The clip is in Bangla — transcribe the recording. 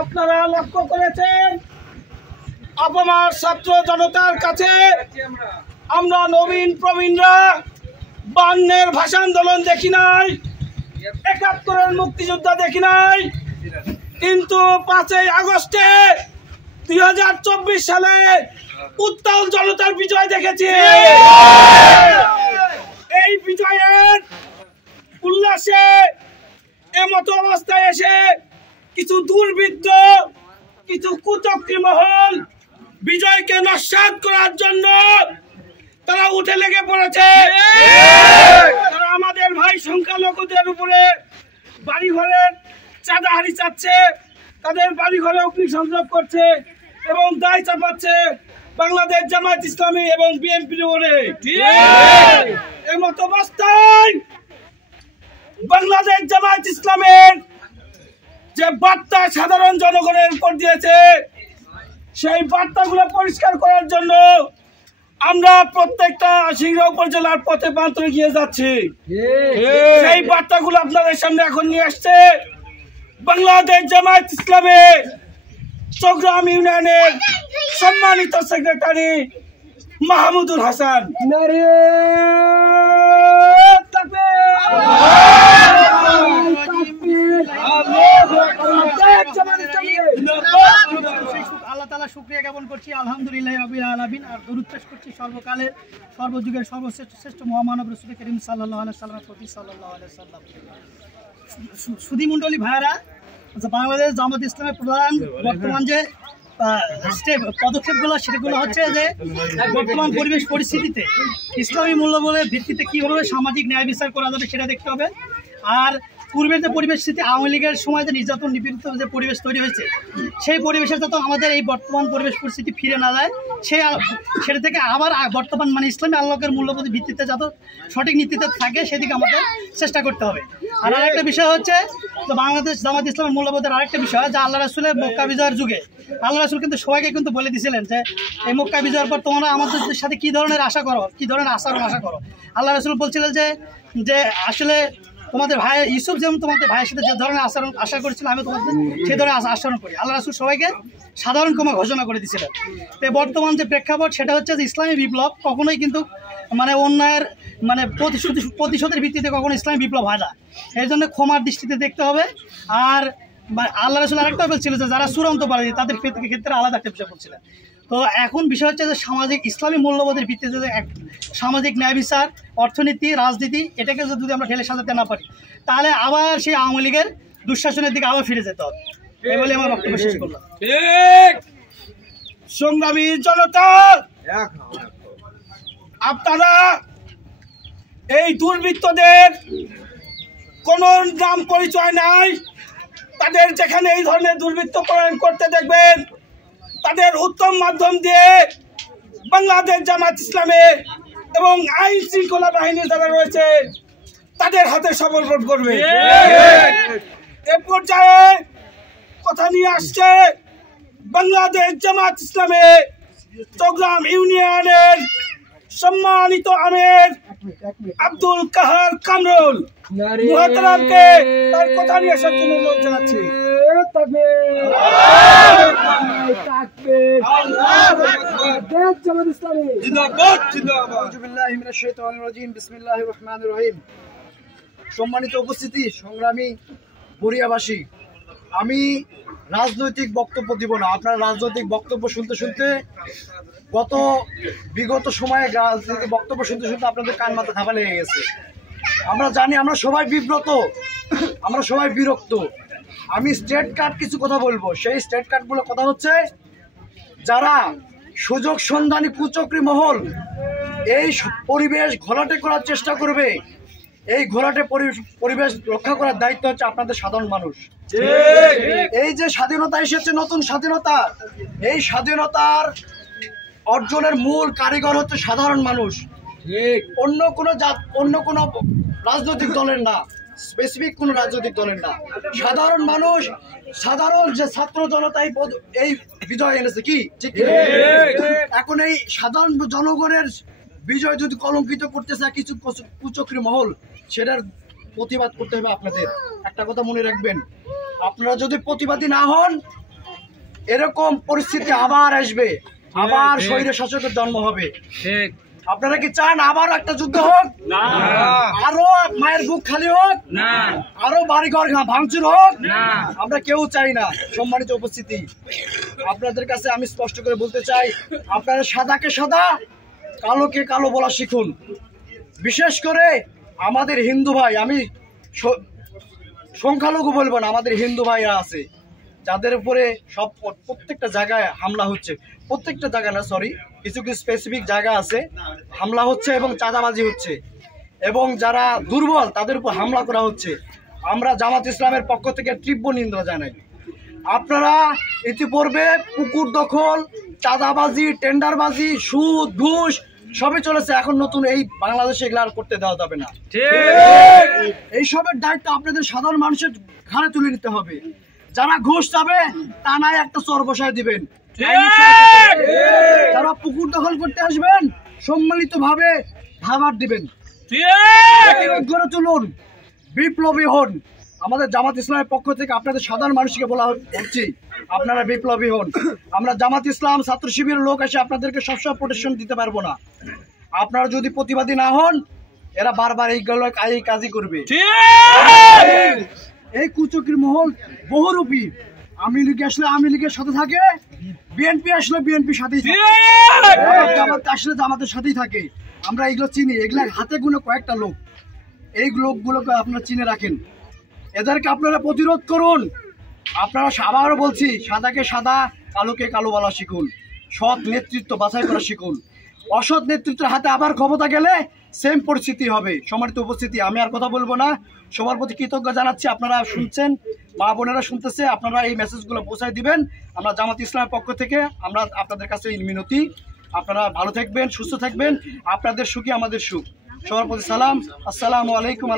আপনারা লক্ষ্য করেছেন আপামার ছাত্র জনতার কাছে আমরা নবীন প্রবীণরা 52-এর ভাষা আন্দোলন দেখি নাই, 71-এর মুক্তিযোদ্ধা দেখি নাই, কিন্তু 5ই আগস্টে 2024 সালে উত্তাল জনতার বিজয় দেখেছি। এই বিজয়ের উল্লাসে এমতো অবস্থায় এসে কিছু দুর্বৃত্ত, কিছু কুচক্রী মহল বিজয়কে নস্যাৎ করার জন্য তারা উঠে লেগে পড়েছে। তারা আমাদের ভাই সংখ্যালঘুদের উপরে বাড়িঘরের চাঁদা হারি চাচ্ছে, তাদের বাড়িঘরে অগ্নিসংযোগ করছে এবং দায় চাপাচ্ছে বাংলাদেশ জামায়াত ইসলামী এবং বিএনপির উপরে। এমতো অবস্থায় বাংলাদেশ জামায়াত ইসলামের যে বার্তা সাধারণ জনগণের উপর দিয়েছে, সেই বার্তাগুলো পরিষ্কার করার জন্য আমরা প্রত্যেকটা সিংড়া উপজেলার পথে প্রান্তরে গিয়ে যাচ্ছি। সেই বার্তাগুলো আপনাদের সামনে এখন নিয়ে আসছে বাংলাদেশ জামায়াত ইসলামী চট্টগ্রাম ইউনিয়নের সম্মানিত সেক্রেটারি মাহমুদুল হাসান। আল্লাহ তাআলা শুকরিয়া জ্ঞাপন করছি, আলহামদুলিল্লাহ রাব্বিল আলামিন। আর দরুদ পেশ করছি সর্বকালের সর্বযুগের সর্বশ্রেষ্ঠ মহামানব রাসূল করিম সাল্লাল্লাহু আলাইহি সাল্লামের প্রতি সাল্লাল্লাহু আলাইহি সাল্লাম। সুধী মণ্ডলী ভাইয়েরা, বাংলাদেশ জামায়াত ইসলামের প্রধান বর্তমান যে পদক্ষেপগুলো সেগুলো হচ্ছে যে বর্তমান পরিবেশ পরিস্থিতিতে ইসলামী মূল্যবোধের ভিত্তিতে কীভাবে সামাজিক ন্যায় বিচার করা যাবে সেটা দেখতে হবে। আর পূর্বের যে পরিবেশ স্থিতি, আওয়ামী লীগের সময় যে নির্যাতন নিপীড়িত যে পরিবেশ তৈরি হয়েছে, সেই পরিবেশের যাতে আমাদের এই বর্তমান পরিবেশ পরিস্থিতি ফিরে না যায়, সেটা থেকে আবার বর্তমান ইসলামী আল্লাহের মূল্যবোধের ভিত্তিতে যাতে সঠিক নীতিতে থাকে সেদিকে আমাদের চেষ্টা করতে হবে। আর আরেকটা বিষয় হচ্ছে যে বাংলাদেশ জামায়াত ইসলামের মূল্যবোধের আরেকটা বিষয় যে আল্লাহ রাসূলের মক্কা বিজয়ের যুগে আল্লাহ রাসূল কিন্তু সবাইকে কিন্তু বলে দিয়েছিলেন যে এই মক্কা বিজয়ের পর তোমরা আমাদের সাথে কী ধরনের আশা করো, কী ধরনের আচরণ আশা করো। আল্লাহ রাসূল বলছিলেন যে আসলে তোমাদের ভাই ইউসুফ যেমন তোমাদের ভাইয়ের সাথে যে ধরনের আচরণ আশা করেছিল, আমি তোমাদের সেই ধরনের আচরণ করি। আল্লাহ রাসূল সবাইকে সাধারণ ক্ষমা ঘোষণা করে দিয়েছিলেন। তো বর্তমান যে প্রেক্ষাপট সেটা হচ্ছে যে ইসলামী বিপ্লব কখনোই কিন্তু অন্যায়ের প্রতিশোধের ভিত্তিতে কখনো ইসলামী বিপ্লব হয় না। এই জন্য ক্ষমার দৃষ্টিতে দেখতে হবে। আর আল্লাহ রাসূল আরেকটা বলছিল যে যারা চূড়ান্ত অপরাধী তাদের ক্ষেত্রে আলাদা একটা বিষয় বলছিলেন। তো এখন বিষয় হচ্ছে যে সামাজিক ইসলামী মূল্যবোধের ভিত্তিতে যে সামাজিক ন্যায় বিচার, অর্থনীতি, রাজনীতি এটাকে যদি আমরা ঢেলে সাজাতে না পারি তাহলে আবার সেই আওয়ামী লীগের দুঃশাসনের দিকে আবার ফিরে যেতে হবে। এই বলে আমার বক্তব্য শেষ করলাম। সংগ্রামী জনতা, আপনারা এই দুর্বৃত্তদের কোনো নাম পরিচয় নাই, তাদের যেখানে এই ধরনের দুর্বৃত্ত প্রয়োগ করতে দেখবেন তাদের উত্তম মাধ্যম দিয়ে বাংলাদেশ জামায়াত ইসলামী এবং আইন শৃঙ্খলা বাহিনী যারা রয়েছে তাদের হাতে সমর্পণ করবে। এ পর্যায়ে কথা নিয়ে আসছে বাংলাদেশ জামায়াত ইসলামী চট্টগ্রাম ইউনিয়নের সম্মানিত আমির আব্দুল কাহার কামরুল মুহতারামকে তার কথা নিয়ে আসার জন্য অনুরোধ জানাচ্ছি। সম্মানিত উপস্থিতি, সংগ্রামী বরিয়াবাসী, আমি রাজনৈতিক বক্তব্য দিব না। আপনার রাজনৈতিক বক্তব্য শুনতে শুনতে বিগত সময়ে রাজনৈতিক বক্তব্য শুনতে শুনতে আপনাদের কান মাথা থাপা লেগে গেছে। আমরা জানি, আমরা সবাই বিব্রত, আমরা সবাই বিরক্ত। আমি স্টেট কার্ড কিছু কথা বলবো। সেই স্টেট কার্ডগুলো কথা হচ্ছে, যারা সুযোগ সন্ধানী কুচক্রী মহল এই পরিবেশ ঘোলাটে করার চেষ্টা করবে, এই ঘোলাটে পরিবেশ রক্ষা করার দায়িত্ব হচ্ছে আপনাদের সাধারণ মানুষ। এই যে স্বাধীনতা এসেছে, নতুন স্বাধীনতা, এই স্বাধীনতার অর্জনের মূল কারিগর হচ্ছে সাধারণ মানুষ, অন্য কোনো রাজনৈতিক দলের না, স্পেসিফিক কোনো রাজনৈতিক দলের না। সাধারণ মানুষ, সাধারণ যে ছাত্র জনতা এই বিজয় এনেছে, কি ঠিক? এখন এই সাধারণ জনগণের বিজয় যদি কলঙ্কিত করতে চায় কিছু কুচক্রী মহল, সেটার প্রতিবাদ করতে হবে আপনাদের। একটা কথা মনে রাখবেন, আপনারা যদি প্রতিবাদী না হন এরকম পরিস্থিতি আবার আসবে, আবার স্বৈর শাসকের জন্ম হবে। আপনারা কি চান আবার একটা যুদ্ধ হোক? আরো মায়ের বুক খালি হোক? আরো বাড়িঘর ভাঙচুর হোক? আমরা কেউ চাই না। সম্মানিত উপস্থিতি, আপনাদের কাছে আমি স্পষ্ট করে বলতে চাই, আপনারা সাদাকে সাদা, কালোকে কালো বলা শিখুন। বিশেষ করে আমাদের হিন্দু ভাই, আমি সংখ্যালঘু বলবো না, আমাদের হিন্দু ভাইরা আছে যাদের উপরে প্রত্যেকটা জায়গায় হামলা হচ্ছে, প্রত্যেকটা জায়গা না, সরি, কিছু কিছু স্পেসিফিক জায়গা আছে হামলা হচ্ছে এবং চাঁদাবাজি হচ্ছে, এবং যারা দুর্বল তাদের উপর হামলা করা হচ্ছে। আমরা জামাত ইসলামের পক্ষ থেকে তীব্র নিন্দা জানাই। আপনারা ইতিপূর্বে পুকুর দখল, চাঁদাবাজি, টেন্ডারবাজি, সুদ, ঘুষ সবই চলেছে, এখন নতুন এই বাংলাদেশে এগুলো আর করতে দেওয়া যাবে না। এইসবের দায়িত্ব আপনাদের সাধারণ মানুষের ঘাড়ে তুলে নিতে হবে। যারা ঘুষ চাবে তা নাই একটা চর বসায় দিবেন। যারা পুকুর দখল করতে আসবেন সম্মিলিত ভাবে ধাবার দিবেন, গড়ে তুলুন, বিপ্লবী হন। আমাদের জামাত ইসলামের পক্ষ থেকে আপনাদের সাধারণ মানুষকে বলা হচ্ছে, আপনারা বিপ্লবী হন। আমরা জামাত ইসলাম ছাত্র শিবিরের লোক এসে আপনাদেরকে সবসময় প্রোটেকশন দিতে পারবো না। আপনারা যদি প্রতিবাদী না হন, এরা বারবার এই কাজই করবে। এই কুচক্রী মহল বহুরূপী। আওয়ামী লীগ আসলে আওয়ামী লীগের সাথে থাকে, বিএনপি আসলে বিএনপির সাথেই থাকে, জামাত আসলে জামাতের সাথেই থাকে। আমরা এগুলো চিনি, এগুলো হাতে গুনে কয়েকটা লোক, এই লোকগুলোকে আপনারা চিনে রাখেন। এদেরকে আপনারা প্রতিরোধ করুন। আপনারা আবারও বলছি, সাদাকে সাদা, কালোকে কালো বলা শিখুন। সৎ নেতৃত্ব বাছাই করা শিখুন। অসৎ নেতৃত্বের হাতে আবার ক্ষমতা গেলে সেম পরিস্থিতি হবে। সম্মানিত উপস্থিতি, আমি আর কথা বলবো না। সবার প্রতি কৃতজ্ঞ জানাচ্ছি। আপনারা শুনছেন, মা বোনেরা শুনতেছে, আপনারা এই মেসেজগুলো পৌঁছায় দিবেন। আমরা জামাত ইসলামের পক্ষ থেকে আমরা আপনাদের কাছে এই মিনতি, আপনারা ভালো থাকবেন, সুস্থ থাকবেন। আপনাদের সুখী আমাদের সুখ। সবার প্রতি সালাম। আসসালামু আলাইকুম।